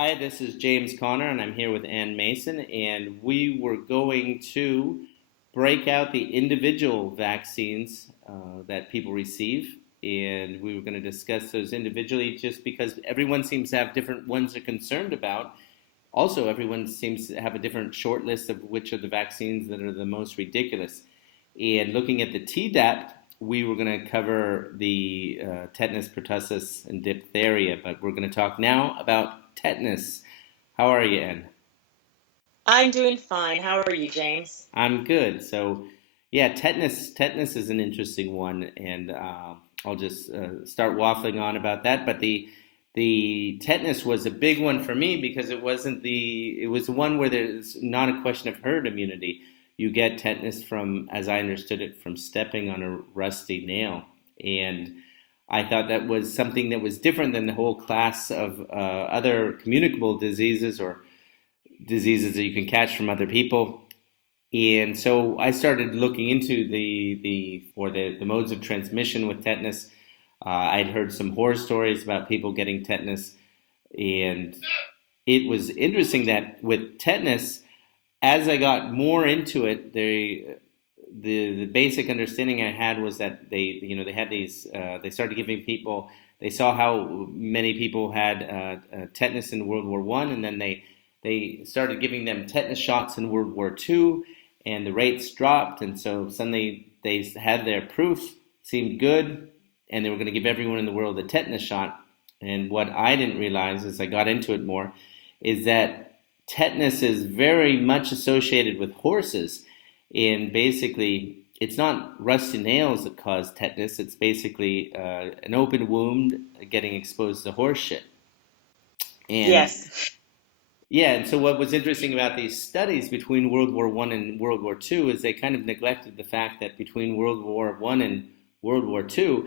Hi, this is James Conner, and I'm here with Ann Mason, and we were going to break out the individual vaccines that people receive, and we were going to discuss those individually just because everyone seems to have different ones they're concerned about. Also, everyone seems to have a different short list of which are the vaccines that are the most ridiculous. And looking at the Tdap, we were going to cover the tetanus, pertussis, and diphtheria, but we're going to talk now about tetanus. How are you, Ann? I'm doing fine. How are you, James? I'm good. So, yeah, tetanus is an interesting one, and I'll just start waffling on about that. But the tetanus was a big one for me because it was one where there's not a question of herd immunity. You get tetanus from, as I understood it, from stepping on a rusty nail, and I thought that was something that was different than the whole class of other communicable diseases or diseases that you can catch from other people. And so I started looking into the modes of transmission with tetanus. I'd heard some horror stories about people getting tetanus, and it was interesting that with tetanus, as I got more into it, the basic understanding I had was that they had these they started giving people, they saw how many people had tetanus in World War I, and then they started giving them tetanus shots in World War II, and the rates dropped, and so suddenly they had their proof, seemed good, and they were going to give everyone in the world a tetanus shot. And what I didn't realize as I got into it more is that tetanus is very much associated with horses, and basically it's not rusty nails that cause tetanus. It's basically an open wound getting exposed to horse shit. And Yes. yeah, and so what was interesting about these studies between World War I and World War II is they kind of neglected the fact that between World War I and World War II,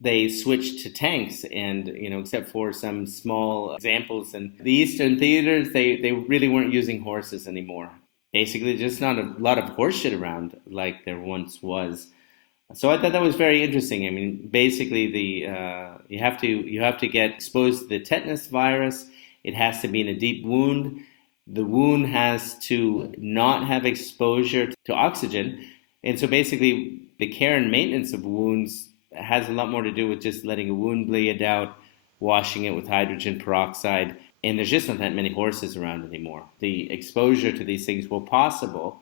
they switched to tanks, and except for some small examples in the Eastern theaters, they really weren't using horses anymore. Basically, just not a lot of horse shit around like there once was. So I thought that was very interesting. I mean, basically, the you have to get exposed to the tetanus virus. It has to be in a deep wound. The wound has to not have exposure to oxygen, and so basically, the care and maintenance of wounds has a lot more to do with just letting a wound bleed out, washing it with hydrogen peroxide, and there's just not that many horses around anymore. The exposure to these things, while possible,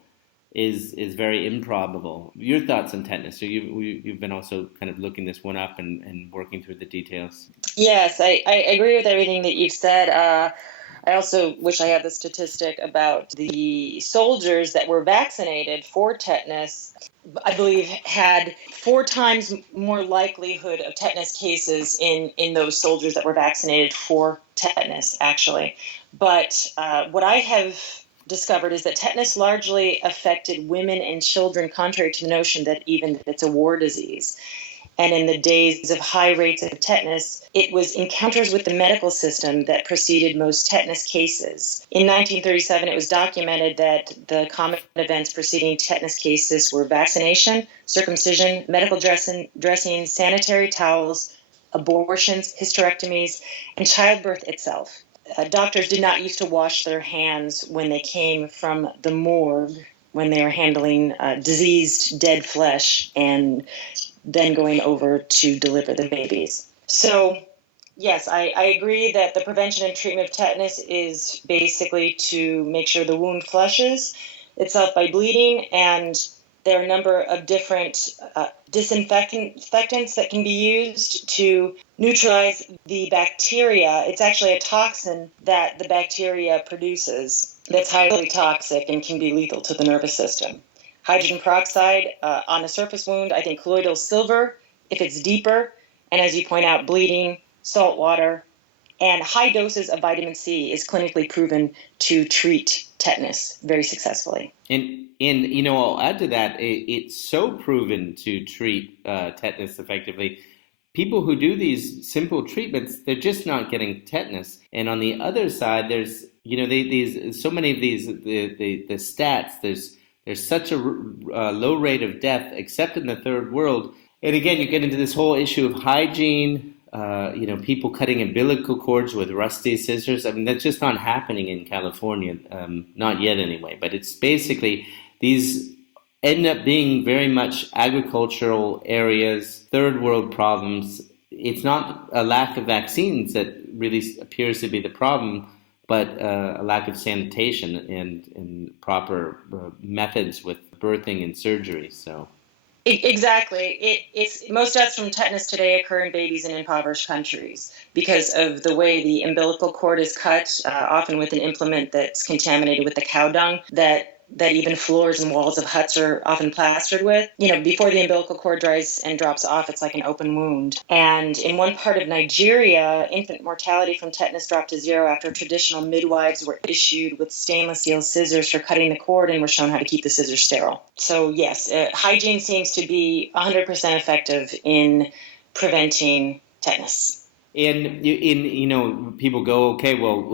is very improbable. Your thoughts on tetanus? So you've been also kind of looking this one up and working through the details. Yes, I agree with everything that you've said. I also wish I had the statistic about the soldiers that were vaccinated for tetanus. I believe had 4 times more likelihood of tetanus cases in those soldiers that were vaccinated for tetanus, actually. But what I have discovered is that tetanus largely affected women and children, contrary to the notion that it's a war disease. And in the days of high rates of tetanus, it was encounters with the medical system that preceded most tetanus cases. In 1937, it was documented that the common events preceding tetanus cases were vaccination, circumcision, medical dressing, sanitary towels, abortions, hysterectomies, and childbirth itself. Doctors did not used to wash their hands when they came from the morgue, when they were handling diseased dead flesh and then going over to deliver the babies. So, yes, I agree that the prevention and treatment of tetanus is basically to make sure the wound flushes itself by bleeding, and there are a number of different disinfectants that can be used to neutralize the bacteria. It's actually a toxin that the bacteria produces that's highly toxic and can be lethal to the nervous system. Hydrogen peroxide on a surface wound, I think colloidal silver if it's deeper, and as you point out, bleeding, salt water, and high doses of vitamin C is clinically proven to treat tetanus very successfully. And I'll add to that. It's so proven to treat tetanus effectively. People who do these simple treatments, they're just not getting tetanus. And on the other side, there's these so many of these the stats. There's such a low rate of death, except in the third world. And again, you get into this whole issue of hygiene, people cutting umbilical cords with rusty scissors. I mean, that's just not happening in California, not yet anyway. But it's basically these end up being very much agricultural areas, third world problems. It's not a lack of vaccines that really appears to be the problem, but a lack of sanitation and proper methods with birthing and surgery. So. Exactly. It's most deaths from tetanus today occur in babies in impoverished countries because of the way the umbilical cord is cut, often with an implement that's contaminated with the cow dung that even floors and walls of huts are often plastered with. Before the umbilical cord dries and drops off, it's like an open wound. And in one part of Nigeria, infant mortality from tetanus dropped to zero after traditional midwives were issued with stainless steel scissors for cutting the cord and were shown how to keep the scissors sterile. So yes, hygiene seems to be 100% effective in preventing tetanus. And people go, okay, well,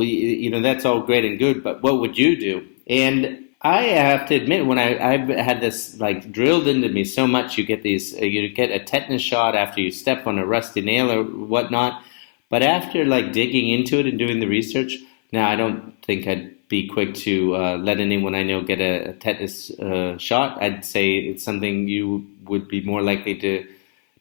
that's all great and good, but what would you do? And I have to admit, when I've had this like drilled into me so much, you get a tetanus shot after you step on a rusty nail or whatnot. But after like digging into it and doing the research, now I don't think I'd be quick to let anyone I know get a tetanus shot. I'd say it's something you would be more likely to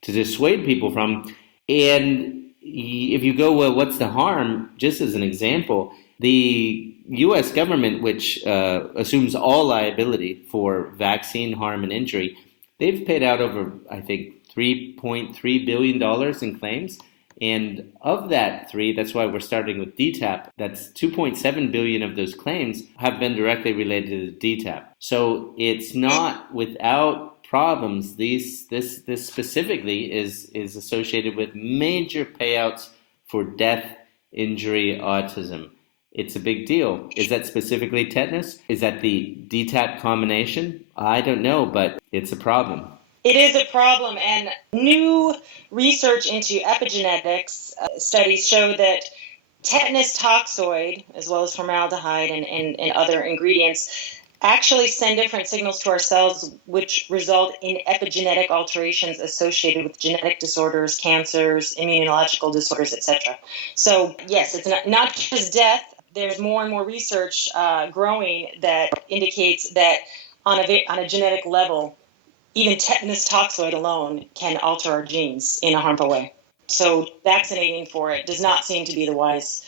dissuade people from. And if you go, well, what's the harm? Just as an example, the U.S. government, which assumes all liability for vaccine harm and injury, they've paid out over, I think, $3.3 billion in claims. And of that that's why we're starting with DTaP. That's 2.7 billion of those claims have been directly related to DTaP. So it's not without problems. This specifically is associated with major payouts for death, injury, autism. It's a big deal. Is that specifically tetanus? Is that the DTaP combination? I don't know, but it's a problem. It is a problem, and new research into epigenetics studies show that tetanus toxoid, as well as formaldehyde and other ingredients, actually send different signals to our cells, which result in epigenetic alterations associated with genetic disorders, cancers, immunological disorders, etc. So, yes, it's not just death. There's more and more research growing that indicates that on a genetic level, even tetanus toxoid alone can alter our genes in a harmful way. So vaccinating for it does not seem to be the wise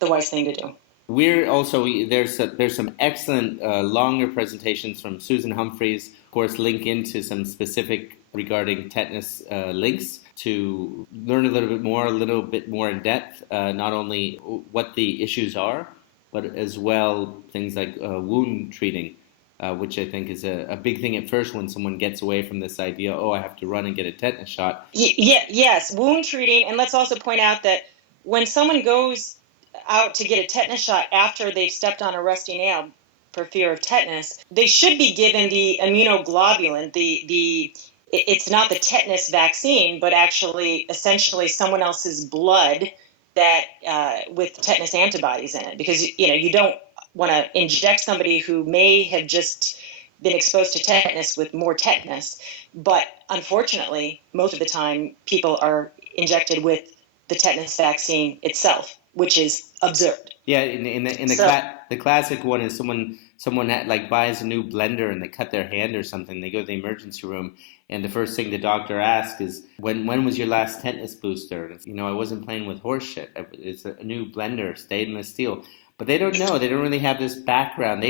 thing to do. We're also there's some excellent longer presentations from Suzanne Humphries. Of course, link into some specific regarding tetanus links to learn a little bit more in depth, not only what the issues are, but as well things like wound treating, which I think is a big thing at first when someone gets away from this idea, I have to run and get a tetanus shot. Yes, wound treating. And let's also point out that when someone goes out to get a tetanus shot after they've stepped on a rusty nail for fear of tetanus, they should be given the immunoglobulin. It's not the tetanus vaccine, but actually essentially someone else's blood that with tetanus antibodies in it, because you don't want to inject somebody who may have just been exposed to tetanus with more tetanus. But unfortunately, most of the time, people are injected with the tetanus vaccine itself, which is absurd. Yeah, the classic one is someone buys a new blender and they cut their hand or something. They go to the emergency room and the first thing the doctor asks is, when was your last tetanus booster? And I wasn't playing with horse shit. It's a new blender, stainless steel. But they don't know. They don't really have this background.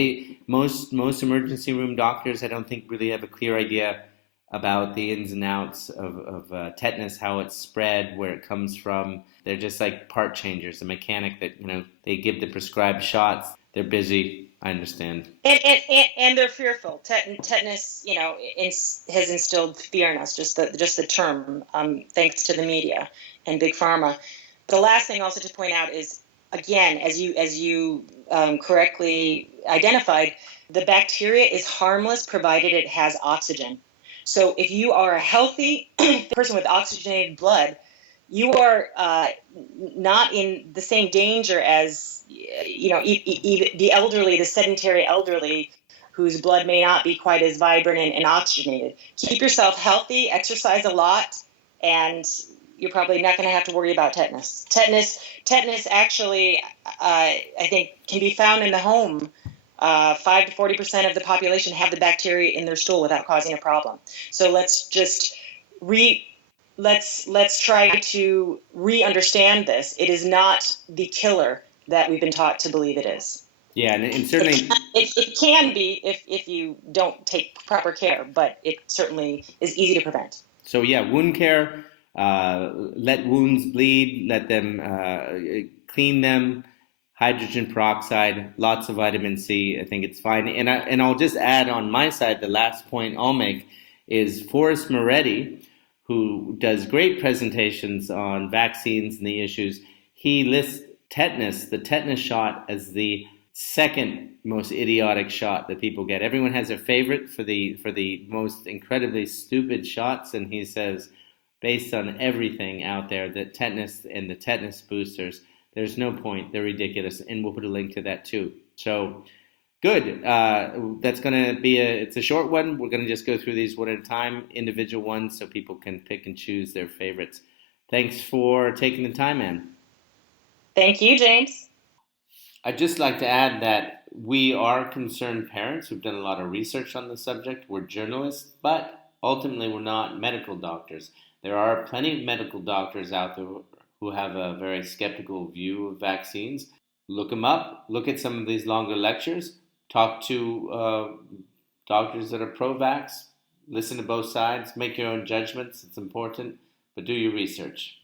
Most emergency room doctors, I don't think, really have a clear idea about the ins and outs of tetanus, how it's spread, where it comes from. They're just like part changers, a mechanic that they give the prescribed shots. They're busy. I understand. And they're fearful. Tetanus, has instilled fear in us. Just the term, thanks to the media and big pharma. The last thing also to point out is, again, as you correctly identified, the bacteria is harmless provided it has oxygen. So if you are a healthy person with oxygenated blood, you are not in the same danger as the elderly, the sedentary elderly, whose blood may not be quite as vibrant and oxygenated. Keep yourself healthy, exercise a lot, and you're probably not going to have to worry about tetanus. Tetanus actually, I think, can be found in the home. 5 to 40% of the population have the bacteria in their stool without causing a problem. So let's just let's try to re-understand this. It is not the killer that we've been taught to believe it is. Yeah, and certainly it can be if you don't take proper care, but it certainly is easy to prevent. so yeah, wound care. Let wounds bleed. Let them clean them. Hydrogen peroxide, lots of vitamin C. I think it's fine. And I'll just add on my side, the last point I'll make is Forrest Moretti, who does great presentations on vaccines and the issues. He lists tetanus, the tetanus shot, as the second most idiotic shot that people get. Everyone has a favorite for the most incredibly stupid shots, and he says, based on everything out there, that tetanus and the tetanus boosters, there's no point. They're ridiculous, and we'll put a link to that too. So good. That's going to be it's a short one. We're going to just go through these one at a time, individual ones, so people can pick and choose their favorites. Thanks for taking the time, Ann. Thank you, James. I'd just like to add that we are concerned parents who've done a lot of research on the subject. We're journalists, but ultimately we're not medical doctors. There are plenty of medical doctors out there who have a very skeptical view of vaccines. Look them up. Look at some of these longer lectures. Talk to doctors that are pro-vax. Listen to both sides. Make your own judgments. It's important, but do your research.